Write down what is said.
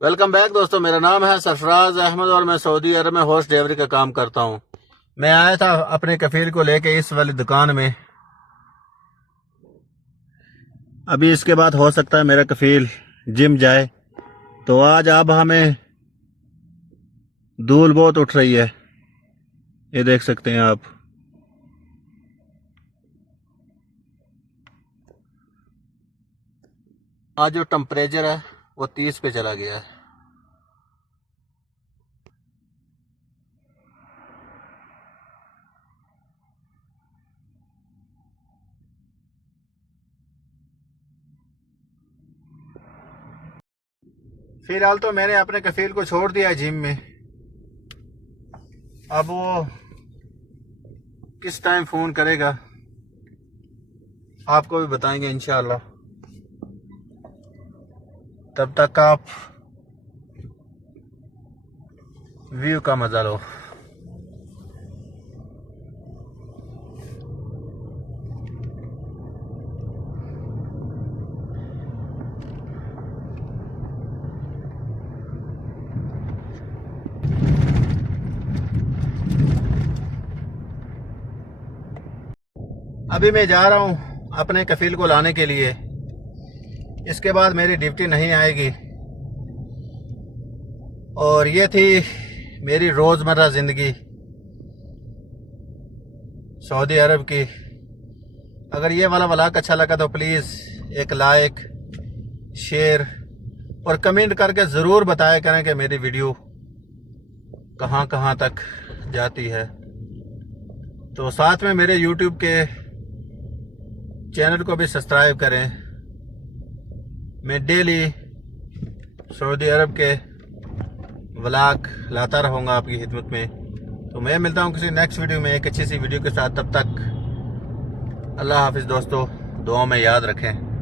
Welcome back दोस्तों। मेरा नाम है सरफराज अहमद और मैं सऊदी अरब में होस्ट डिलीवरी का काम करता हूं। मैं आया था अपने कफील को लेके इस वाली दुकान में। अभी इसके बाद हो सकता है मेरा कफील जिम जाए, तो आज अब हमें धूल बहुत उठ रही है, ये देख सकते हैं आप। आज जो टेम्परेचर है वो 30 पे चला गया है। फिलहाल तो मैंने अपने कफील को छोड़ दिया है जिम में। अब वो किस टाइम फोन करेगा आपको भी बताएंगे इंशाल्लाह। तब तक आप व्यू का मजा लो। अभी मैं जा रहा हूँ अपने कफील को लाने के लिए। इसके बाद मेरी ड्यूटी नहीं आएगी और ये थी मेरी रोज़मर्रा ज़िंदगी सऊदी अरब की। अगर ये वाला व्लॉग अच्छा लगा तो प्लीज़ एक लाइक, शेयर और कमेंट करके ज़रूर बताया करें कि मेरी वीडियो कहाँ कहाँ तक जाती है। तो साथ में मेरे YouTube के चैनल को भी सब्सक्राइब करें। मैं डेली सऊदी अरब के व्लॉग लाता रहूँगा आपकी खिदमत में। तो मैं मिलता हूँ किसी नेक्स्ट वीडियो में एक अच्छी सी वीडियो के साथ। तब तक अल्लाह हाफिज़ दोस्तों, दुआ में याद रखें।